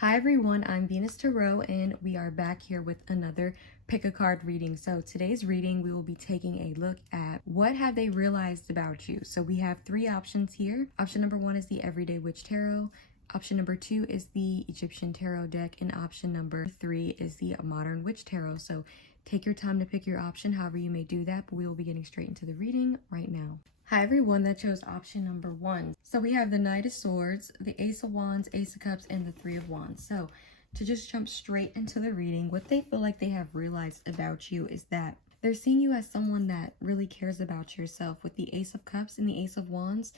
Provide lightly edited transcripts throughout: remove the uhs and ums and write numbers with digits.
Hi everyone, I'm Venus Tarot and we are back here with another pick a card reading. So today's reading we will be taking a look at what have they realized about you. So we have three options here. Option number one is the Everyday Witch Tarot. Option number two is the Egyptian Tarot deck, and option number three is the Modern Witch Tarot. So take your time to pick your option, however you may do that, but we will be getting straight into the reading right now. Hi everyone that chose option number one. So we have the Knight of Swords, the Ace of Wands, Ace of Cups, and the Three of Wands. So to just jump straight into the reading, what they feel like they have realized about you is that they're seeing you as someone that really cares about yourself. With the Ace of Cups and the Ace of Wands,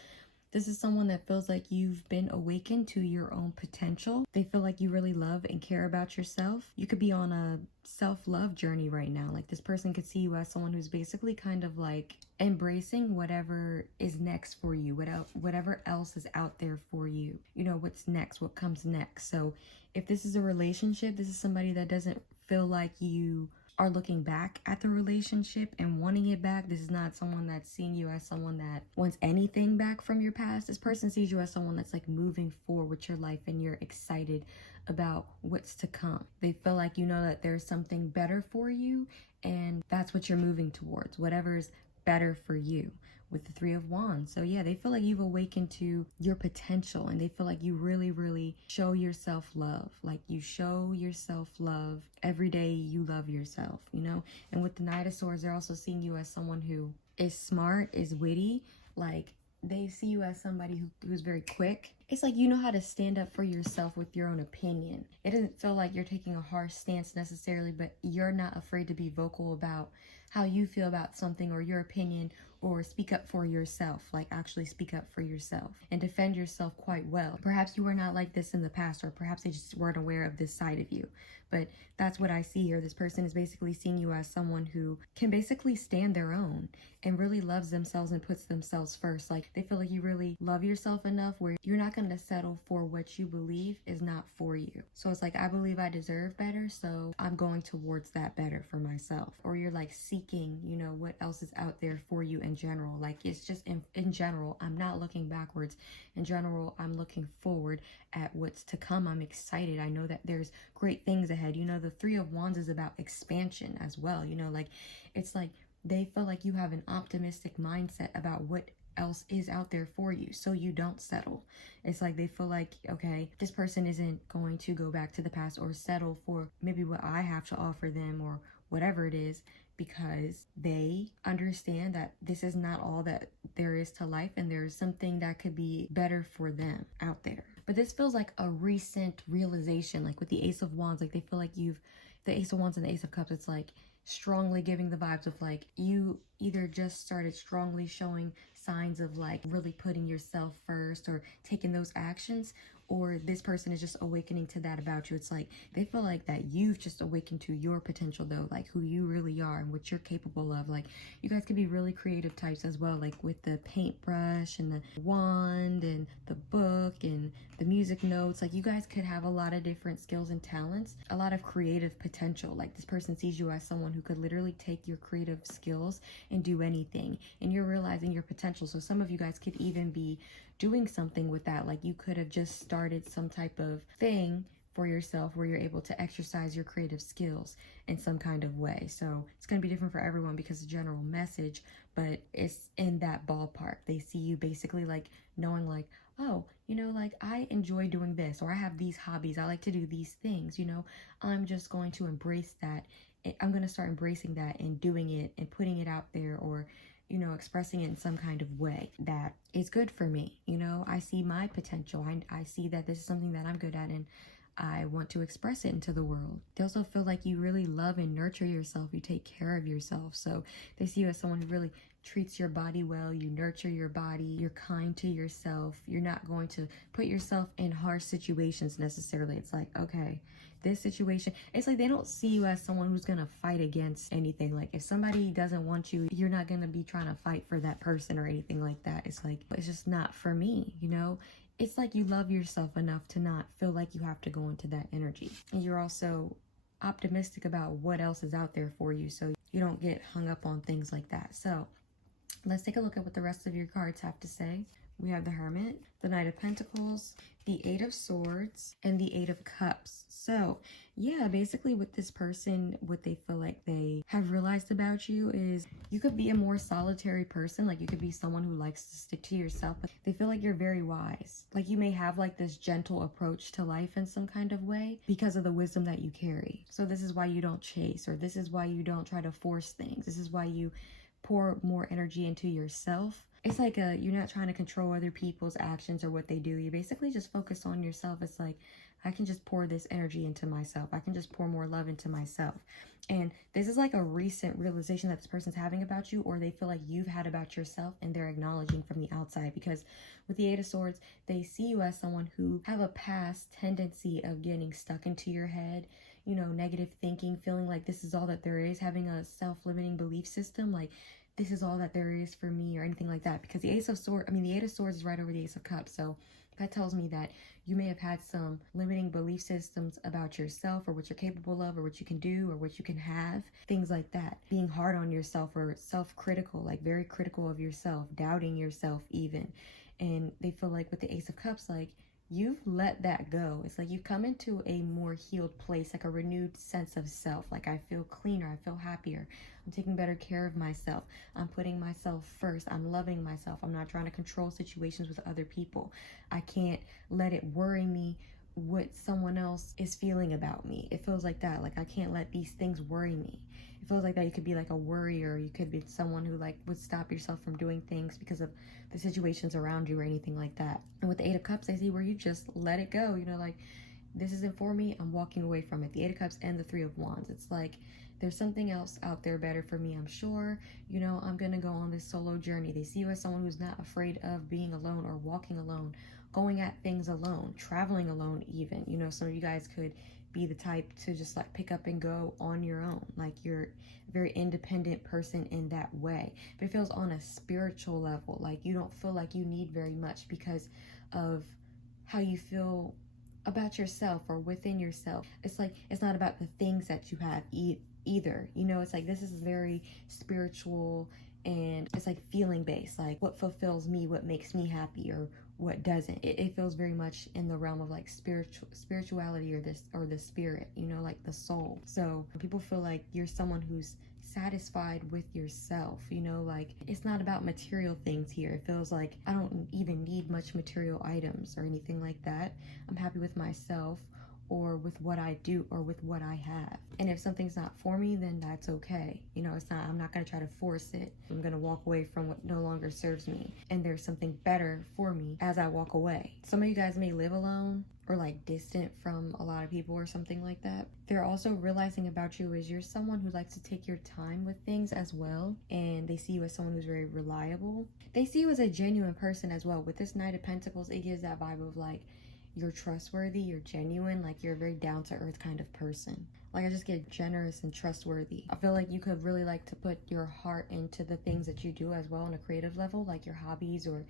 this is someone that feels like you've been awakened to your own potential. They feel like you really love and care about yourself. You could be on a self-love journey right now. Like this person could see you as someone who's basically kind of like embracing whatever is next for you, whatever else is out there for you. You know, what's next, what comes next. So if this is a relationship, this is somebody that doesn't feel like you are looking back at the relationship and wanting it back. This is not someone that's seeing you as someone that wants anything back from your past. This person sees you as someone that's like moving forward with your life and you're excited about what's to come. They feel like you know that there's something better for you and that's what you're moving towards, whatever's better for you, with the Three of Wands. So yeah, they feel like you've awakened to your potential and they feel like you really show yourself love. Like you show yourself love every day. You love yourself, you know? And with the Knight of Swords, they're also seeing you as someone who is smart, is witty. Like they see you as somebody who's very quick. It's like you know how to stand up for yourself with your own opinion. It doesn't feel like you're taking a harsh stance necessarily, but you're not afraid to be vocal about how you feel about something or your opinion, or speak up for yourself, like actually speak up for yourself and defend yourself quite well. Perhaps you were not like this in the past, or perhaps they just weren't aware of this side of you. But that's what I see here. This person is basically seeing you as someone who can basically stand their own and really loves themselves and puts themselves first. Like they feel like you really love yourself enough where you're not going to settle for what you believe is not for you. So it's like, I believe I deserve better, so I'm going towards that better for myself. Or you're like seeking, you know, what else is out there for you in general. Like it's just in general, I'm not looking backwards. In general, I'm looking forward at what's to come. I'm excited. I know that there's great things ahead. You know, the Three of Wands is about expansion as well. You know, like it's like they feel like you have an optimistic mindset about what else is out there for you, so you don't settle. It's like they feel like, okay, this person isn't going to go back to the past or settle for maybe what I have to offer them or whatever it is, because they understand that this is not all that there is to life and there's something that could be better for them out there. But this feels like a recent realization, like with the Ace of Wands. Like they feel like the Ace of Wands and the Ace of Cups, it's like strongly giving the vibes of like you either just started strongly showing signs of like really putting yourself first or taking those actions, or this person is just awakening to that about you. It's like they feel like that you've just awakened to your potential though, like who you really are and what you're capable of. Like you guys could be really creative types as well, like with the paintbrush and the wand and the book and the music notes. Like you guys could have a lot of different skills and talents, a lot of creative potential. Like this person sees you as someone who could literally take your creative skills and do anything, and you're realizing your potential. So some of you guys could even be doing something with that. Like you could have just started some type of thing for yourself where you're able to exercise your creative skills in some kind of way. So it's going to be different for everyone because it's a general message, but it's in that ballpark. They see you basically like knowing like, oh, you know, like I enjoy doing this, or I have these hobbies, I like to do these things, you know, I'm just going to embrace that. I'm going to start embracing that and doing it and putting it out there, or you know, expressing it in some kind of way that is good for me. You know, I see my potential. I see that this is something that I'm good at and I want to express it into the world. They also feel like you really love and nurture yourself. You take care of yourself. So they see you as someone who really treats your body well. You nurture your body. You're kind to yourself. You're not going to put yourself in harsh situations necessarily. It's like, okay, this situation, it's like they don't see you as someone who's gonna fight against anything. Like if somebody doesn't want you, you're not gonna be trying to fight for that person or anything like that. It's like, it's just not for me, you know? It's like you love yourself enough to not feel like you have to go into that energy. And you're also optimistic about what else is out there for you, so you don't get hung up on things like that. So let's take a look at what the rest of your cards have to say. We have the Hermit, the Knight of Pentacles, the Eight of Swords, and the Eight of Cups. So yeah, basically with this person, what they feel like they have realized about you is you could be a more solitary person. Like you could be someone who likes to stick to yourself, but they feel like you're very wise. Like you may have like this gentle approach to life in some kind of way because of the wisdom that you carry. So this is why you don't chase, or this is why you don't try to force things. This is why you pour more energy into yourself. It's like you're not trying to control other people's actions or what they do. You basically just focus on yourself. It's like, I can just pour this energy into myself. I can just pour more love into myself. And this is like a recent realization that this person's having about you, or they feel like you've had about yourself, and they're acknowledging from the outside. Because with the Eight of Swords, they see you as someone who have a past tendency of getting stuck into your head, you know, negative thinking, feeling like this is all that there is, having a self-limiting belief system, like this is all that there is for me, or anything like that. Because the Eight of Swords is right over the Ace of Cups. So that tells me that you may have had some limiting belief systems about yourself, or what you're capable of, or what you can do, or what you can have, things like that. Being hard on yourself, or self-critical, like very critical of yourself, doubting yourself even. And they feel like with the Ace of Cups, like you've let that go. It's like you've come into a more healed place, like a renewed sense of self. Like I feel cleaner, I feel happier. I'm taking better care of myself. I'm putting myself first. I'm loving myself. I'm not trying to control situations with other people. I can't let it worry me what someone else is feeling about me. It feels like that. Like I can't let these things worry me. It feels like that. You could be like a worrier. You could be someone who like would stop yourself from doing things because of the situations around you or anything like that. And with the Eight of Cups, I see where you just let it go. You know, like this isn't for me. I'm walking away from it. The Eight of Cups and the Three of Wands. It's like there's something else out there better for me, I'm sure. You know, I'm gonna go on this solo journey. They see you as someone who's not afraid of being alone, or walking alone, going at things alone, traveling alone even. You know, some of you guys could be the type to just like pick up and go on your own. Like you're a very independent person in that way. But it feels on a spiritual level. Like you don't feel like you need very much because of how you feel about yourself or within yourself. It's like it's not about the things that you have either. You know, it's like this is very spiritual, and it's like feeling based, like what fulfills me, what makes me happy, or what doesn't. It feels very much in the realm of like spirituality, or the spirit, you know, like the soul. So people feel like you're someone who's satisfied with yourself, you know, like it's not about material things here. It feels like I don't even need much material items or anything like that. I'm happy with myself, or with what I do, or with what I have. And if something's not for me, then that's okay. You know, I'm not gonna try to force it. I'm gonna walk away from what no longer serves me, and there's something better for me as I walk away. Some of you guys may live alone, or like distant from a lot of people, or something like that. They're also realizing about you is you're someone who likes to take your time with things as well, and they see you as someone who's very reliable. They see you as a genuine person as well. With this Knight of Pentacles, it gives that vibe of like you're trustworthy, you're genuine, like you're a very down-to-earth kind of person. Like I just get generous and trustworthy. I feel like you could really like to put your heart into the things that you do as well on a creative level, like your hobbies or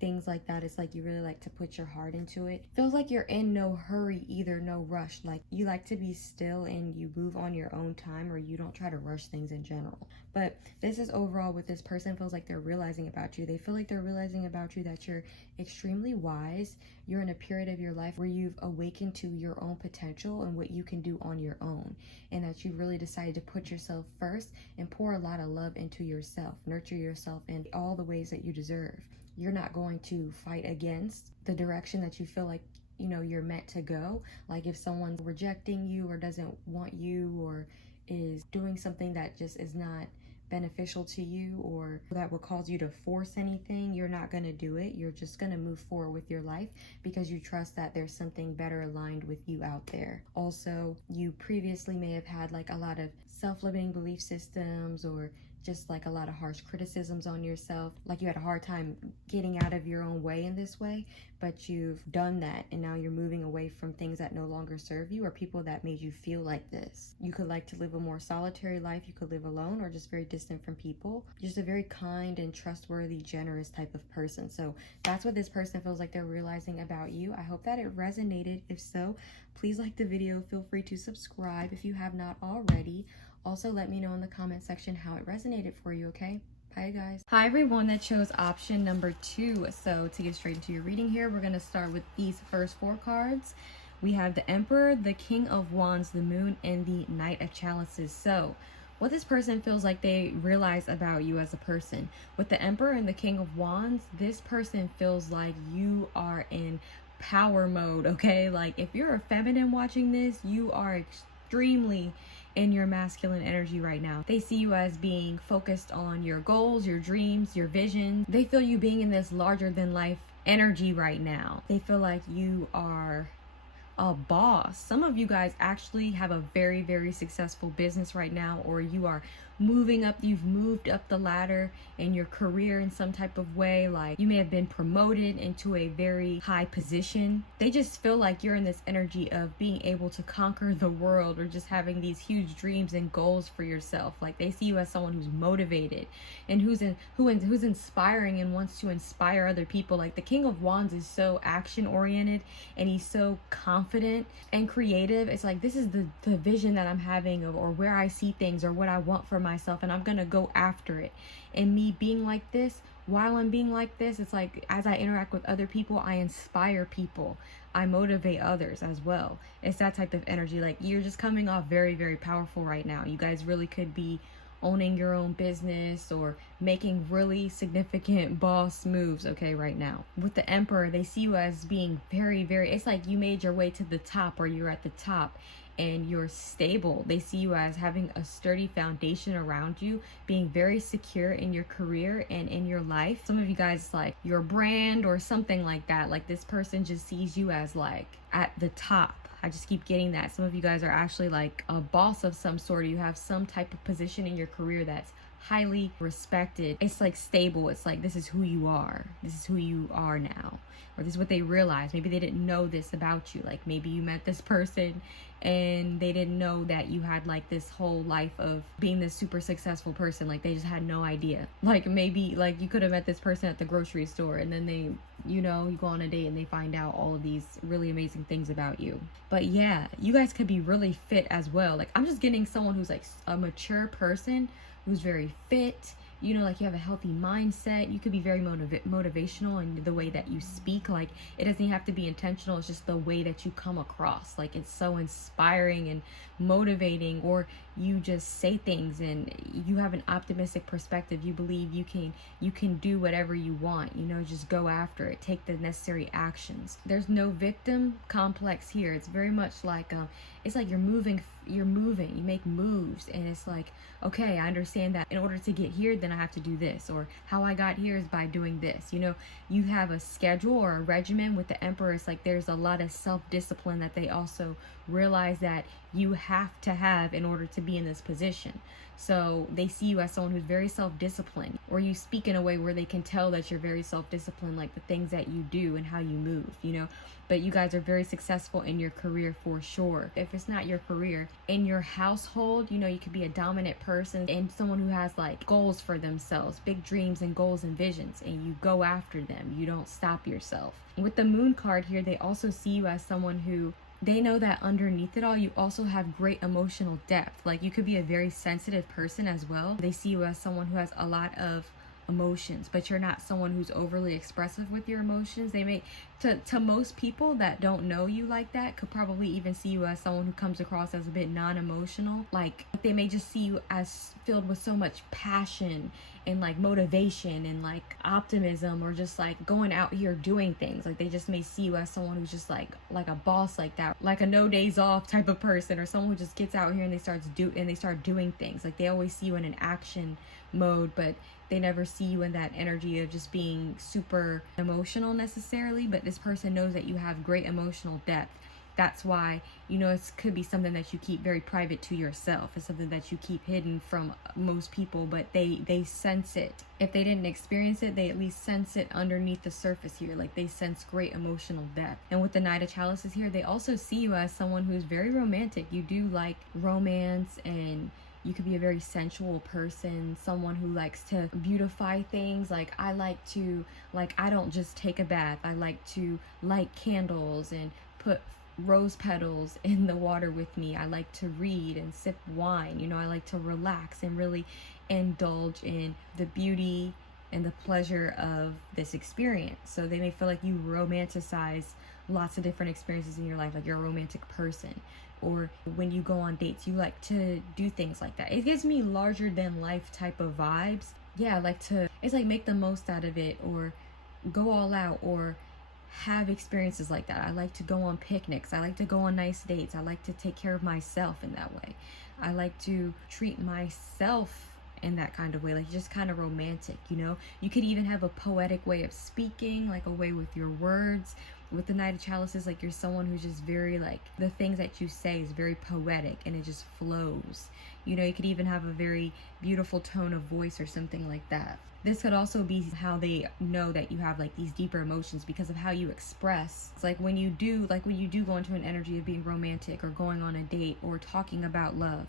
things like that. It's like you really like to put your heart into it. Feels like you're in no hurry either, no rush. Like you like to be still and you move on your own time, or you don't try to rush things in general. But this is overall with this person, feels like they're realizing about you. They feel like they're realizing about you that you're extremely wise. You're in a period of your life where you've awakened to your own potential and what you can do on your own, and that you've really decided to put yourself first and pour a lot of love into yourself, nurture yourself in all the ways that you deserve. You're not going to fight against the direction that you feel like, you know, you're meant to go. Like if someone's rejecting you, or doesn't want you, or is doing something that just is not beneficial to you, or that will cause you to force anything, you're not going to do it. You're just going to move forward with your life because you trust that there's something better aligned with you out there. Also, you previously may have had like a lot of self-limiting belief systems, or just like a lot of harsh criticisms on yourself. Like you had a hard time getting out of your own way in this way, but you've done that, and now you're moving away from things that no longer serve you, or people that made you feel like this. You could like to live a more solitary life. You could live alone, or just very distant from people. Just a very kind and trustworthy, generous type of person. So that's what this person feels like they're realizing about you. I hope that it resonated. If so, please like the video. Feel free to subscribe if you have not already. Also, let me know in the comment section how it resonated for you, okay? Hi guys. Hi everyone that chose option number 2. So to get straight into your reading here, we're going to start with these first 4 cards. We have the Emperor, the King of Wands, the Moon, and the Knight of Chalices. So what this person feels like they realize about you as a person. With the Emperor and the King of Wands, this person feels like you are in power mode, okay? Like if you're a feminine watching this, you are extremely in your masculine energy right now. They see you as being focused on your goals, your dreams, your vision. They feel you being in this larger than life energy right now. They feel like you are a boss. Some of you guys actually have a very, very successful business right now, or you are you've moved up the ladder in your career in some type of way. Like you may have been promoted into a very high position. They just feel like you're in this energy of being able to conquer the world, or just having these huge dreams and goals for yourself. Like they see you as someone who's motivated and who's inspiring and wants to inspire other people. Like the King of Wands is so action oriented and he's so confident and creative. It's like, this is the vision that I'm having of, or where I see things, or what I want for myself, and I'm gonna go after it. And me being like this, while I'm being like this, it's like as I interact with other people, I inspire people, I motivate others as well. It's that type of energy. Like you're just coming off very, very powerful right now. You guys really could be owning your own business or making really significant boss moves, okay, right now. With the Emperor, they see you as being very, very, it's like you made your way to the top, or you're at the top and you're stable. They see you as having a sturdy foundation around you, being very secure in your career and in your life. Some of you guys, like your brand or something like that. Like this person just sees you as like at the top. I just keep getting that. Some of you guys are actually like a boss of some sort. You have some type of position in your career that's highly respected. It's like stable. It's like, this is who you are. This is who you are now. Or this is what they realize. Maybe they didn't know this about you. Like maybe you met this person and they didn't know that you had like this whole life of being this super successful person. Like they just had no idea. Like maybe like you could have met this person at the grocery store, and then they, you know, you go on a date and they find out all of these really amazing things about you. But yeah, you guys could be really fit as well. Like I'm just getting someone who's like a mature person, who's very fit, you know, like you have a healthy mindset. You could be very motivational in the way that you speak. Like it doesn't have to be intentional. It's just the way that you come across. Like it's so inspiring and motivating, or you just say things and you have an optimistic perspective. You believe you can do whatever you want, you know, just go after it, take the necessary actions. There's no victim complex here. It's very much like it's like you're moving, you make moves, and it's like, okay, I understand that in order to get here, then I have to do this, or how I got here is by doing this. You know, you have a schedule or a regimen. With the Emperor, it's like there's a lot of self-discipline that they also realize that you have to have in order to be in this position. So they see you as someone who's very self-disciplined, or you speak in a way where they can tell that you're very self-disciplined, like the things that you do and how you move, you know. But you guys are very successful in your career for sure. If it's not your career, in your household, you know, you could be a dominant person and someone who has like goals for themselves, big dreams and goals and visions, and you go after them. You don't stop yourself. With the Moon card here, they also see you as someone who, they know that underneath it all, you also have great emotional depth. Like you could be a very sensitive person as well. They see you as someone who has a lot of emotions, but you're not someone who's overly expressive with your emotions. They may, to most people that don't know you like that, could probably even see you as someone who comes across as a bit non-emotional. Like they may just see you as filled with so much passion and like motivation and like optimism, or just like going out here doing things. Like they just may see you as someone who's just like a boss, like that, like a no days off type of person, or someone who just gets out here and they start doing things. Like they always see you in an action mode, but they never see you in that energy of just being super emotional necessarily. But this person knows that you have great emotional depth. That's why, you know, it could be something that you keep very private to yourself. It's something that you keep hidden from most people, but they sense it. If they didn't experience it, they at least sense it underneath the surface here. Like they sense great emotional depth. And with the Knight of Chalices here, they also see you as someone who's very romantic. You do like romance, and you could be a very sensual person, someone who likes to beautify things. Like I like to, like, I don't just take a bath. I like to light candles and put rose petals in the water with me. I like to read and sip wine. You know, I like to relax and really indulge in the beauty and the pleasure of this experience. So they may feel like you romanticize lots of different experiences in your life, like you're a romantic person. Or when you go on dates, you like to do things like that. It gives me larger than life type of vibes. Yeah, I like to, it's like make the most out of it, or go all out, or have experiences like that. I like to go on picnics. I like to go on nice dates. I like to take care of myself in that way. I like to treat myself in that kind of way, like just kind of romantic, you know? You could even have a poetic way of speaking, like a way with your words. With the Knight of Chalices, like you're someone who's just very, like, the things that you say is very poetic and it just flows. You know, you could even have a very beautiful tone of voice or something like that. This could also be how they know that you have like these deeper emotions, because of how you express. It's like when you do go into an energy of being romantic or going on a date or talking about love,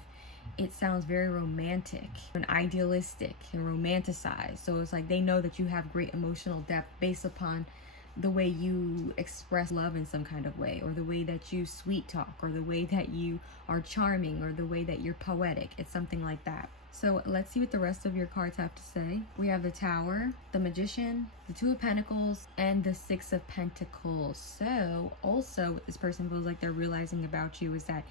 it sounds very romantic and idealistic and romanticized. So it's like they know that you have great emotional depth based upon the way you express love in some kind of way, or the way that you sweet talk, or the way that you are charming, or the way that you're poetic. It's something like that. So let's see what the rest of your cards have to say. We have the Tower, the Magician, the Two of Pentacles, and the Six of Pentacles. So also what this person feels like they're realizing about you is that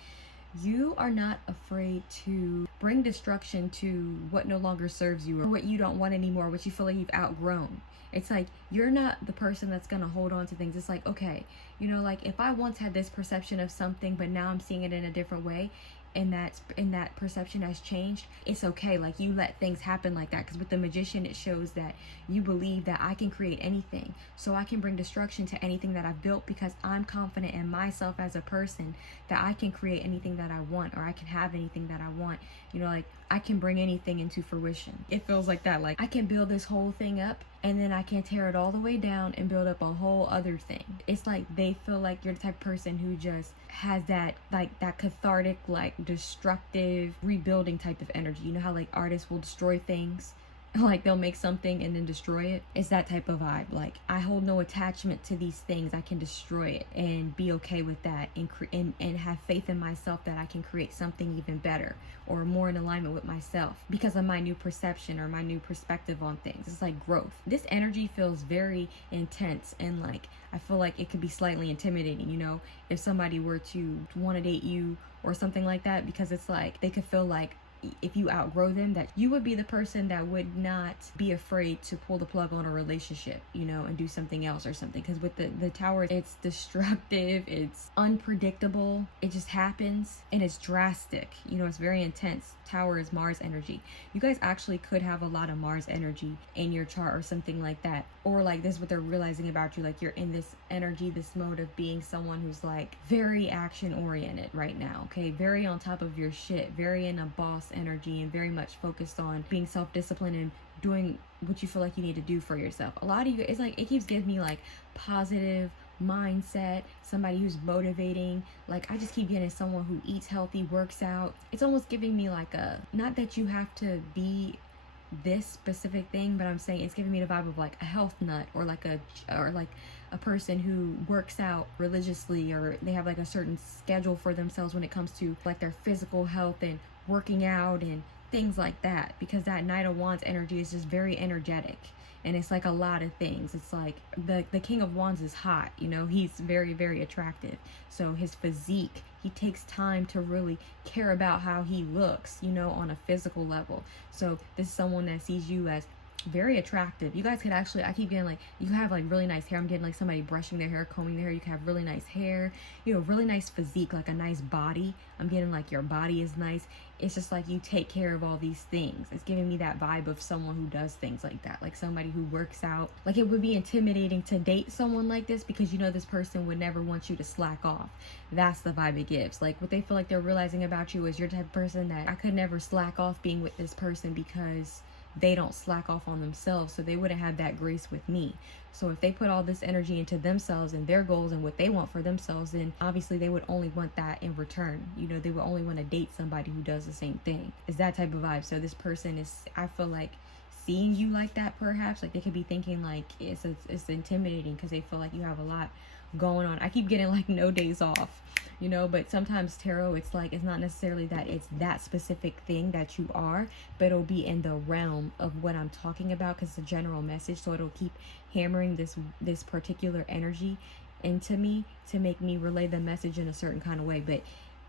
you are not afraid to bring destruction to what no longer serves you, or what you don't want anymore, what you feel like you've outgrown. It's like you're not the person that's gonna hold on to things. It's like, okay, you know, like if I once had this perception of something, but now I'm seeing it in a different way, and that perception has changed, it's okay. Like you let things happen like that, because with the Magician it shows that you believe that I can create anything, so I can bring destruction to anything that I've built, because I'm confident in myself as a person that I can create anything that I want, or I can have anything that I want. You know, like I can bring anything into fruition. It feels like that, like I can build this whole thing up and then I can tear it all the way down and build up a whole other thing. It's like they feel like you're the type of person who just has that, like that cathartic, like destructive rebuilding type of energy. You know how like artists will destroy things, like they'll make something and then destroy it. It's that type of vibe. Like I hold no attachment to these things. I can destroy it and be okay with that, and have faith in myself that I can create something even better or more in alignment with myself because of my new perception or my new perspective on things. It's like growth. This energy feels very intense, and like I feel like it could be slightly intimidating, you know, if somebody were to want to date you or something like that, because it's like they could feel like if you outgrow them, that you would be the person that would not be afraid to pull the plug on a relationship, you know, and do something else or something. Because with the Tower, it's destructive, it's unpredictable, it just happens, and it's drastic, you know, it's very intense. Tower is Mars energy. You guys actually could have a lot of Mars energy in your chart or something like that, or like this is what they're realizing about you, like you're in this energy, this mode of being someone who's like very action oriented right now, okay, very on top of your shit, very in a boss energy, and very much focused on being self-disciplined and doing what you feel like you need to do for yourself. A lot of you, it's like it keeps giving me like positive mindset, somebody who's motivating. Like I just keep getting someone who eats healthy, works out. It's almost giving me like a, not that you have to be this specific thing, but I'm saying it's giving me the vibe of like a health nut, or like a person who works out religiously, or they have like a certain schedule for themselves when it comes to like their physical health and working out and things like that, because that Knight of Wands energy is just very energetic, and it's like a lot of things. It's like the King of Wands is hot, you know, he's very, very attractive. So his physique, he takes time to really care about how he looks, you know, on a physical level. So this is someone that sees you as very attractive. You guys could actually, I keep getting like, you have like really nice hair. I'm getting like somebody brushing their hair, combing their hair. You can have really nice hair, you know, really nice physique, like a nice body. I'm getting like your body is nice. It's just like you take care of all these things. It's giving me that vibe of someone who does things like that, like somebody who works out. Like it would be intimidating to date someone like this, because you know this person would never want you to slack off. That's the vibe it gives. Like what they feel like they're realizing about you is you're the type of person that I could never slack off being with this person, because they don't slack off on themselves, so they wouldn't have that grace with me. So if they put all this energy into themselves and their goals and what they want for themselves, then obviously they would only want that in return. You know, they would only want to date somebody who does the same thing. It's that type of vibe. So this person is, I feel like, seeing you like that, perhaps like they could be thinking like it's intimidating, because they feel like you have a lot going on. I keep getting like no days off, you know, but sometimes tarot, it's like, it's not necessarily that it's that specific thing that you are, but it'll be in the realm of what I'm talking about, because it's a general message. So it'll keep hammering this particular energy into me to make me relay the message in a certain kind of way. But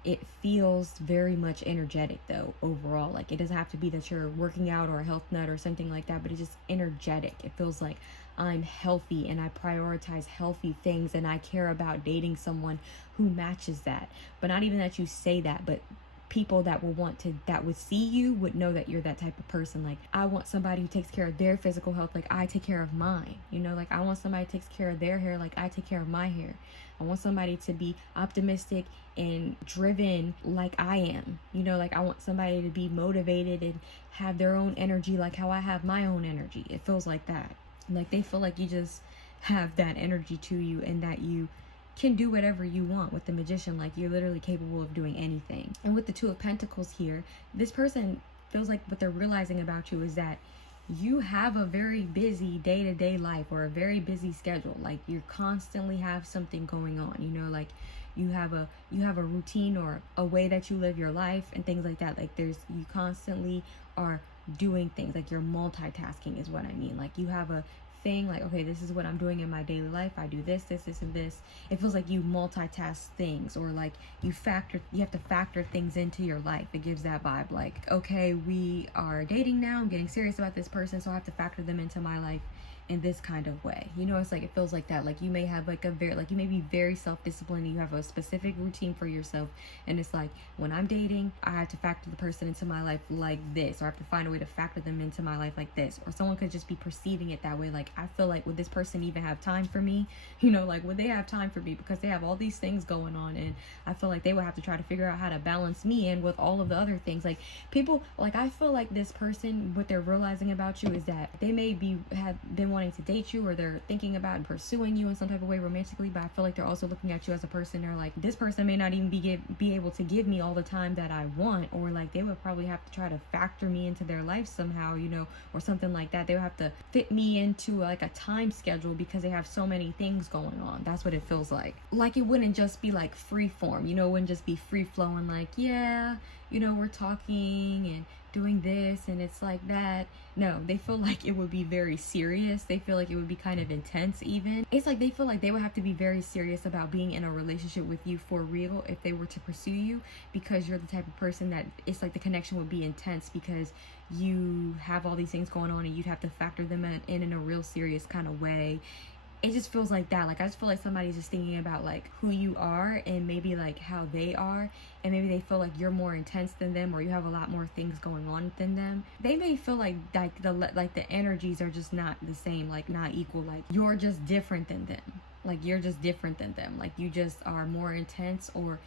it feels very much energetic though overall. Like, it doesn't have to be that you're working out or a health nut or something like that, but it's just energetic. It feels like I'm healthy and I prioritize healthy things, and I care about dating someone who matches that. But not even that you say that, but people that will want to, that would see you, would know that you're that type of person. Like, I want somebody who takes care of their physical health like I take care of mine, you know. Like, I want somebody who takes care of their hair like I take care of my hair. I want somebody to be optimistic and driven like I am, you know. Like, I want somebody to be motivated and have their own energy like how I have my own energy. It feels like that. Like, they feel like you just have that energy to you, and that you can do whatever you want with the Magician. Like, you're literally capable of doing anything. And with the Two of Pentacles here, this person feels like what they're realizing about you is that you have a very busy day-to-day life, or a very busy schedule. Like, you constantly have something going on, you know. Like, you have a routine or a way that you live your life and things like that. Like, you constantly are doing things. Like, you're multitasking is what I mean. Like, you have a thing, like, okay, this is what I'm doing in my daily life. I do this, and this. It feels like you multitask things, or like you have to factor things into your life. It gives that vibe. Like, okay, we are dating now, I'm getting serious about this person, so I have to factor them into my life in this kind of way, you know. It's like, it feels like that. Like, you may have like you may be very self-disciplined, you have a specific routine for yourself, and it's like, when I'm dating, I have to factor the person into my life like this, or I have to find a way to factor them into my life like this. Or someone could just be perceiving it that way. Like, I feel like, would this person even have time for me, you know? Like, would they have time for me, because they have all these things going on, and I feel like they would have to try to figure out how to balance me in with all of the other things. Like, people, like, I feel like this person, what they're realizing about you is that they may have been wanting to date you, or they're thinking about pursuing you in some type of way romantically, but I feel like they're also looking at you as a person. They're like, this person may not even be able to give me all the time that I want, or like, they would probably have to try to factor me into their life somehow, you know, or something like that. They would have to fit me into like a time schedule, because they have so many things going on. That's what it feels like. Like, it wouldn't just be like free form, you know. It wouldn't just be free flowing, like, yeah, you know, we're talking and doing this and it's like that. No, they feel like it would be very serious. They feel like it would be kind of intense even. It's like they feel like they would have to be very serious about being in a relationship with you for real if they were to pursue you, because you're the type of person that it's like the connection would be intense, because you have all these things going on and you'd have to factor them in a real serious kind of way. It just feels like that. Like, I just feel like somebody's just thinking about like who you are, and maybe like how they are, and maybe they feel like you're more intense than them, or you have a lot more things going on than them. They may feel like the energies are just not the same, like not equal. Like, you're just different than them. Like, you're just different than them. Like, you just are more intense, or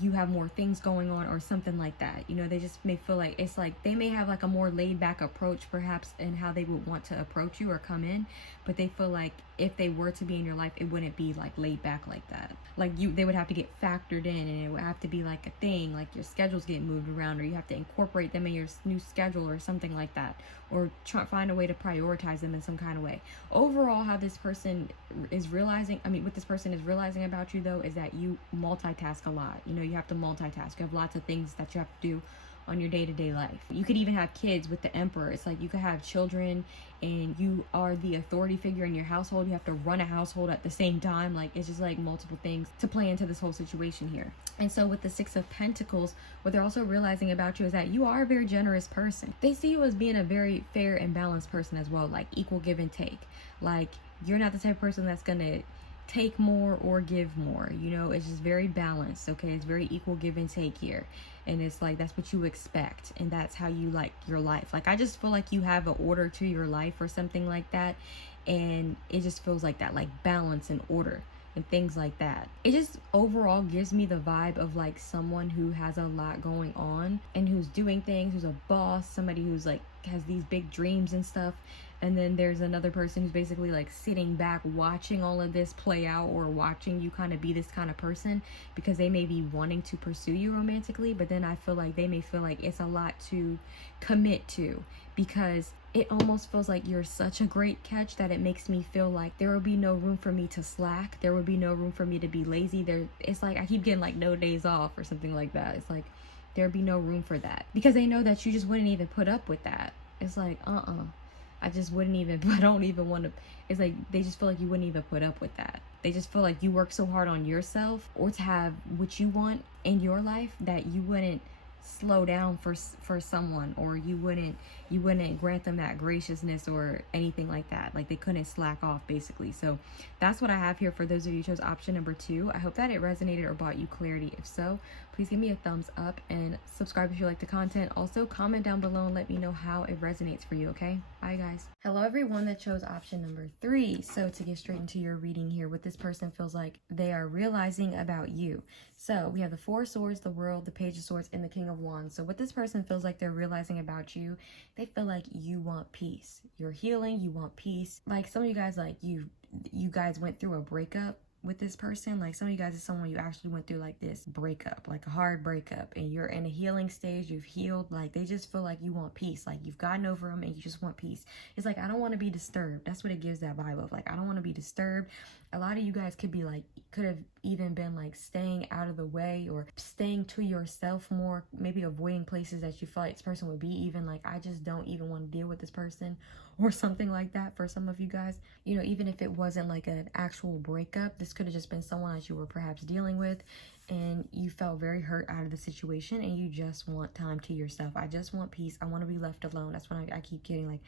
you have more things going on, or something like that. You know, they just may feel like it's like they may have like a more laid back approach perhaps in how they would want to approach you or come in, but they feel like if they were to be in your life, it wouldn't be like laid back like that. Like, they would have to get factored in, and it would have to be like a thing, like your schedules get moved around, or you have to incorporate them in your new schedule or something like that, or find a way to prioritize them in some kind of way. Overall, how this person is realizing, what this person is realizing about you though, is that you multitask a lot. You know, you have to multitask. You have lots of things that you have to do on your day-to-day life. You could even have kids with the Emperor. It's like you could have children and you are the authority figure in your household. You have to run a household at the same time. Like, it's just like multiple things to play into this whole situation here. And so with the Six of Pentacles, what they're also realizing about you is that you are a very generous person. They see you as being a very fair and balanced person as well, like equal give and take. Like, you're not the type of person that's gonna take more or give more, you know. It's just very balanced. Okay, it's very equal give and take here, and it's like that's what you expect, and that's how you like your life. Like, I just feel like you have an order to your life or something like that, and it just feels like that, like balance and order and things like that. It just overall gives me the vibe of like someone who has a lot going on and who's doing things, who's a boss, somebody who's like has these big dreams and stuff, and then there's another person who's basically like sitting back watching all of this play out, or watching you kind of be this kind of person, because they may be wanting to pursue you romantically, but then I feel like they may feel like it's a lot to commit to, because it almost feels like you're such a great catch that it makes me feel like there will be no room for me to slack, there will be no room for me to be lazy. It's like I keep getting like no days off or something like that. It's like there'd be no room for that, because they know that you just wouldn't even put up with that. It's like, I just wouldn't even, I don't even want to. It's like they just feel like you wouldn't even put up with that. They just feel like you work so hard on yourself or to have what you want in your life that you wouldn't slow down for someone, or you wouldn't grant them that graciousness or anything like that. Like they couldn't slack off, basically. So that's what I have here for those of you who chose option number 2. I hope that it resonated or brought you clarity. If so, please give me a thumbs up and subscribe if you like the content. Also, comment down below and let me know how it resonates for you, okay? Bye, guys. Hello, everyone that chose option number 3. So to get straight into your reading here, what this person feels like they are realizing about you. So we have the 4 Swords, the World, the Page of Swords, and the King of Wands. So what this person feels like they're realizing about you, they feel like you want peace. You're healing, you want peace. Like some of you guys, like you guys went through a breakup with this person. Like some of you guys is someone you actually went through like this breakup, like a hard breakup, and you're in a healing stage, you've healed. Like they just feel like you want peace, like you've gotten over them and you just want peace. It's like, I don't want to be disturbed. That's what it gives that vibe of, like, I don't want to be disturbed. A lot of you guys could be like, could have even been like staying out of the way or staying to yourself more, maybe avoiding places that you feel like this person would be, even like, I just don't even want to deal with this person or something like that. For some of you guys, you know, even if it wasn't like an actual breakup, this could have just been someone that you were perhaps dealing with and you felt very hurt out of the situation and you just want time to yourself. I just want peace. I want to be left alone. That's when I keep getting like,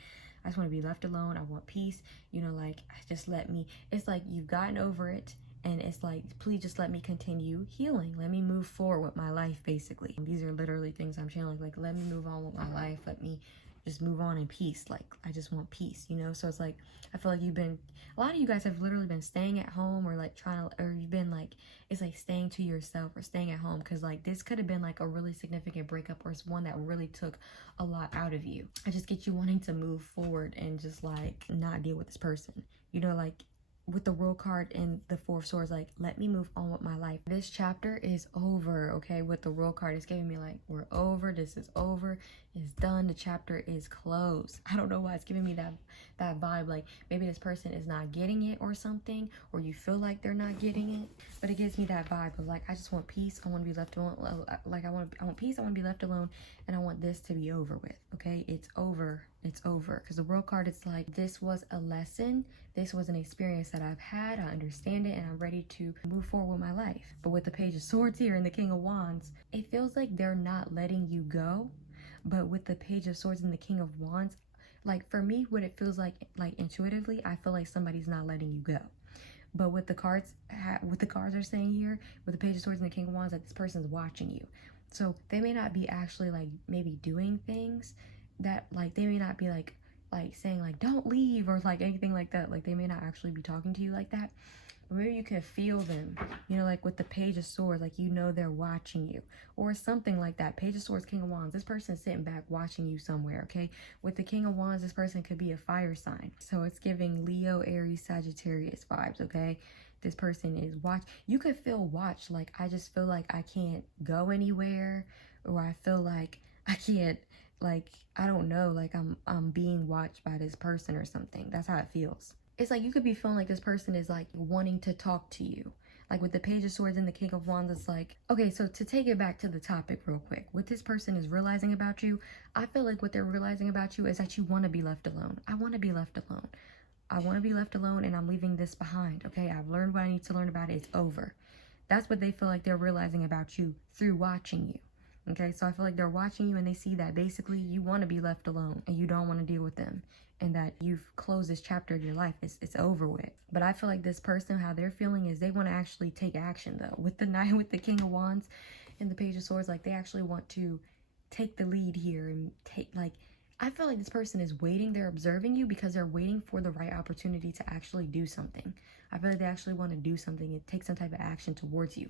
I just want to be left alone. I want peace. You know, like, just let me. It's like you've gotten over it. And it's like, please just let me continue healing. Let me move forward with my life, basically. These are literally things I'm channeling. Like, let me move on with my life. Let me just move on in peace. Like, I just want peace, you know? So it's like, I feel like a lot of you guys have literally been staying at home or like or you've been like, it's like staying to yourself or staying at home. Because like this could have been like a really significant breakup, or it's one that really took a lot out of you. I just get you wanting to move forward and just like not deal with this person, you know, like with the World card and the 4 of Swords, like, let me move on with my life. This chapter is over, okay? With the World card, it's giving me like, we're over, this is over, it's done, the chapter is closed. I don't know why it's giving me that vibe, like maybe this person is not getting it or something, or you feel like they're not getting it, but it gives me that vibe of like, I just want peace, I want to be left alone, like I want peace, I want to be left alone, and I want this to be over with, okay? It's over, because the World card, it's like, this was a lesson, this was an experience that I've had, I understand it, and I'm ready to move forward with my life. But with the Page of Swords here and the King of Wands, it feels like they're not letting you go. But with the Page of Swords and the King of Wands, like for me, what it feels like intuitively, I feel like somebody's not letting you go. But with the cards are saying here, with the Page of Swords and the King of Wands, that this person's watching you. So they may not be actually like maybe doing things that like, they may not be like saying like, don't leave, or like anything like that. Like they may not actually be talking to you like that. Or maybe you can feel them, you know, like with the Page of Swords, like, you know, they're watching you or something like that. Page of Swords, King of Wands, this person's sitting back watching you somewhere, okay? With the King of Wands, this person could be a fire sign. So it's giving Leo, Aries, Sagittarius vibes, okay? This person is you could feel watched. Like, I just feel like I can't go anywhere, or I feel like I can't, like, I don't know, like I'm being watched by this person or something. That's how it feels. It's like you could be feeling like this person is like wanting to talk to you. Like with the Page of Swords and the King of Wands, it's like, okay, so to take it back to the topic real quick, what this person is realizing about you, I feel like what they're realizing about you is that you want to be left alone. I want to be left alone. I want to be left alone, and I'm leaving this behind, okay? I've learned what I need to learn about it. It's over. That's what they feel like they're realizing about you through watching you. Okay, so I feel like they're watching you and they see that basically you want to be left alone and you don't want to deal with them, and that you've closed this chapter of your life. It's over with. But I feel like this person, how they're feeling is they want to actually take action though. With the Knight, with the King of Wands and the Page of Swords, like they actually want to take the lead here and take, like, I feel like this person is waiting. They're observing you because they're waiting for the right opportunity to actually do something. I feel like they actually want to do something and take some type of action towards you.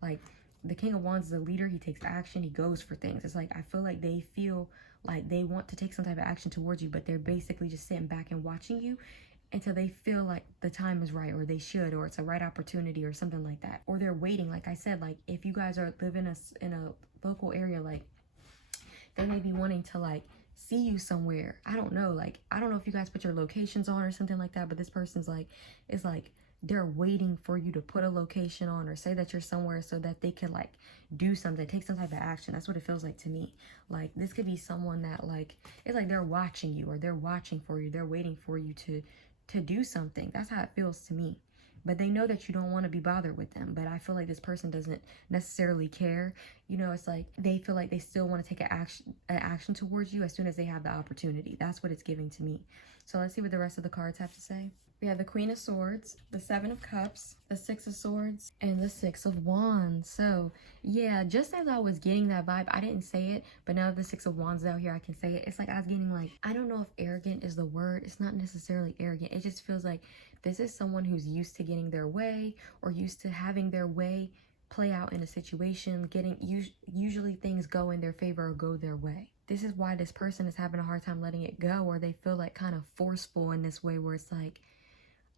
Like, the King of Wands is a leader. He takes action. He goes for things. It's like, I feel like they feel like they want to take some type of action towards you, but they're basically just sitting back and watching you until they feel like the time is right, or they should, or it's a right opportunity or something like that. Or they're waiting. Like I said, like if you guys are living in a local area, like they may be wanting to like see you somewhere. I don't know. Like, I don't know if you guys put your locations on or something like that, but this person's like, it's like they're waiting for you to put a location on or say that you're somewhere so that they can like do something, take some type of action. That's what it feels like to me. Like this could be someone that like, it's like they're watching you, or they're watching for you. They're waiting for you to do something. That's how it feels to me. But they know that you don't want to be bothered with them. But I feel like this person doesn't necessarily care. You know, it's like they feel like they still want to take an action towards you as soon as they have the opportunity. That's what it's giving to me. So let's see what the rest of the cards have to say. We have the Queen of Swords, the Seven of Cups, the Six of Swords, and the Six of Wands. So yeah, just as I was getting that vibe, I didn't say it, but now that the Six of Wands is out here, I can say it. It's like I was getting like, I don't know if arrogant is the word. It's not necessarily arrogant. It just feels like this is someone who's used to getting their way, or used to having their way play out in a situation, usually things go in their favor or go their way. This is why this person is having a hard time letting it go, or they feel like kind of forceful in this way where it's like,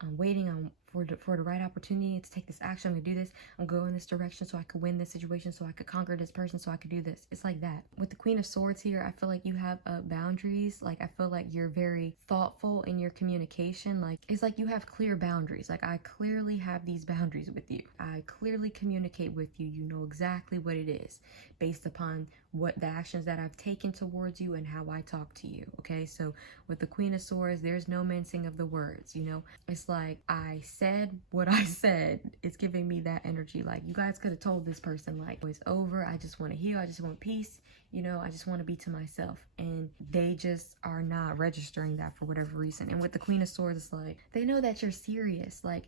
I'm waiting for the right opportunity to take this action. I'm gonna do this. I'm going this direction so I could win this situation, so I could conquer this person, so I could do this. It's like that. With the Queen of Swords here, I feel like you have boundaries. Like I feel like you're very thoughtful in your communication. Like it's like you have clear boundaries. Like I clearly have these boundaries with you. I clearly communicate with you. You know exactly what it is based upon what the actions that I've taken towards you and how I talk to you. Okay, so with the Queen of Swords, there's no mincing of the words. You know, it's like I said what I said. It's giving me that energy. Like you guys could have told this person like, oh, it's over, I just want to heal, I just want peace, you know, I just want to be to myself, and they just are not registering that for whatever reason. And with the Queen of Swords, it's like they know that you're serious. Like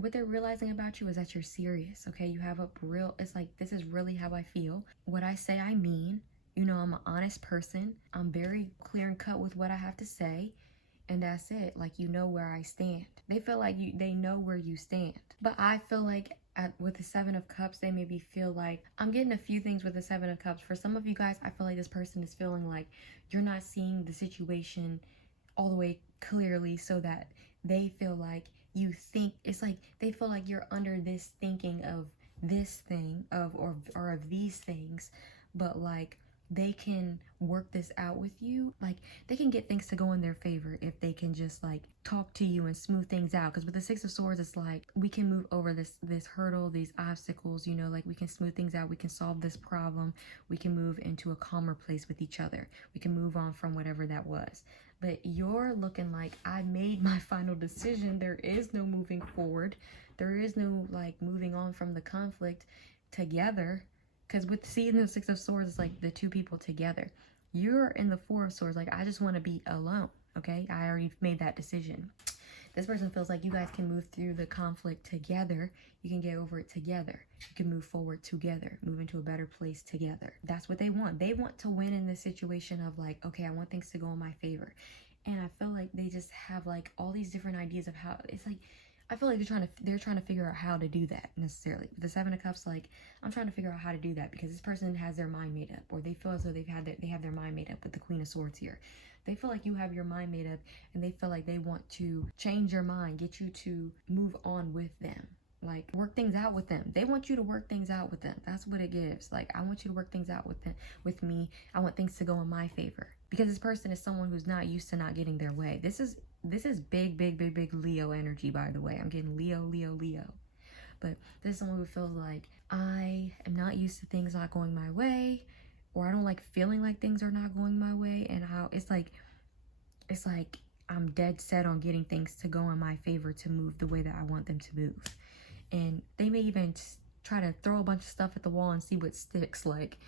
what they're realizing about you is that you're serious. Okay, you have a real, it's like, this is really how I feel. What I say I mean. You know, I'm an honest person. I'm very clear and cut with what I have to say. And that's it. Like, you know where I stand. They feel like they know where you stand. But I feel like with the Seven of Cups, they maybe feel like, I'm getting a few things with the Seven of Cups. For some of you guys, I feel like this person is feeling like you're not seeing the situation all the way clearly, so that they feel like you think, it's like they feel like you're under this thinking of this thing or of these things, but like they can work this out with you. Like they can get things to go in their favor if they can just like talk to you and smooth things out. Because with the Six of Swords, it's like we can move over this hurdle, these obstacles, you know, like we can smooth things out, we can solve this problem, we can move into a calmer place with each other, we can move on from whatever that was. But you're looking like, I made my final decision. There is no moving forward. There is no like moving on from the conflict together. Because with seeing the Six of Swords, it's like the two people together. You're in the Four of Swords, like, I just want to be alone, okay? I already made that decision. This person feels like you guys can move through the conflict together. You can get over it together. You can move forward together, move into a better place together. That's what they want. They want to win in this situation of like, okay, I want things to go in my favor. And I feel like they just have like all these different ideas of how, it's like, I feel like they're trying to figure out how to do that necessarily. The Seven of Cups, like, I'm trying to figure out how to do that because this person has their mind made up, or they feel as though they have their mind made up with the Queen of Swords here. They feel like you have your mind made up, and they feel like they want to change your mind, get you to move on with them. Like, work things out with them. They want you to work things out with them. That's what it gives. Like, I want you to work things out with me. I want things to go in my favor. Because this person is someone who's not used to not getting their way. This is big Leo energy, by the way. I'm getting Leo. But this is someone who feels like, I am not used to things not going my way, or I don't like feeling like things are not going my way, and how it's like I'm dead set on getting things to go in my favor, to move the way that I want them to move. And they may even try to throw a bunch of stuff at the wall and see what sticks. Like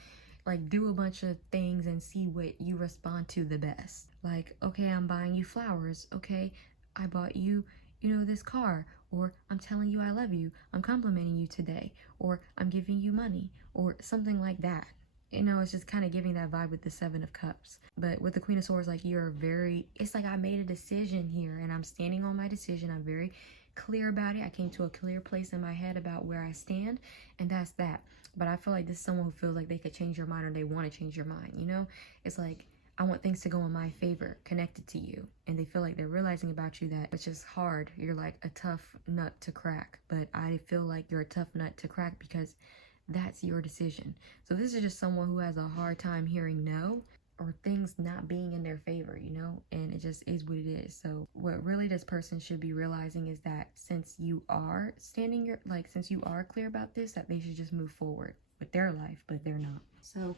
do a bunch of things and see what you respond to the best. Like, okay, I'm buying you flowers. Okay, I bought you, this car. Or I'm telling you I love you. I'm complimenting you today. Or I'm giving you money. Or something like that. It's just kind of giving that vibe with the Seven of Cups. But with the Queen of Swords, like, it's like I made a decision here and I'm standing on my decision. I'm very clear about it. I came to a clear place in my head about where I stand, and that's that. But I feel like this is someone who feels like they could change your mind, or they want to change your mind, you know? It's like, I want things to go in my favor, connected to you. And they feel like they're realizing about you that it's just hard. You're like a tough nut to crack. But I feel like you're a tough nut to crack because that's your decision. So this is just someone who has a hard time hearing no, or things not being in their favor, you know, and it just is what it is. So what really this person should be realizing is that since you are since you are clear about this, that they should just move forward with their life, but they're not. So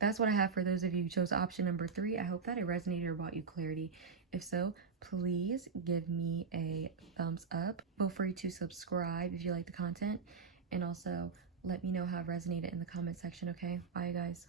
that's what I have for those of you who chose option number 3. I hope that it resonated or brought you clarity. If so, please give me a thumbs up. Feel free to subscribe if you like the content, and also let me know how it resonated in the comment section, okay? Bye, you guys.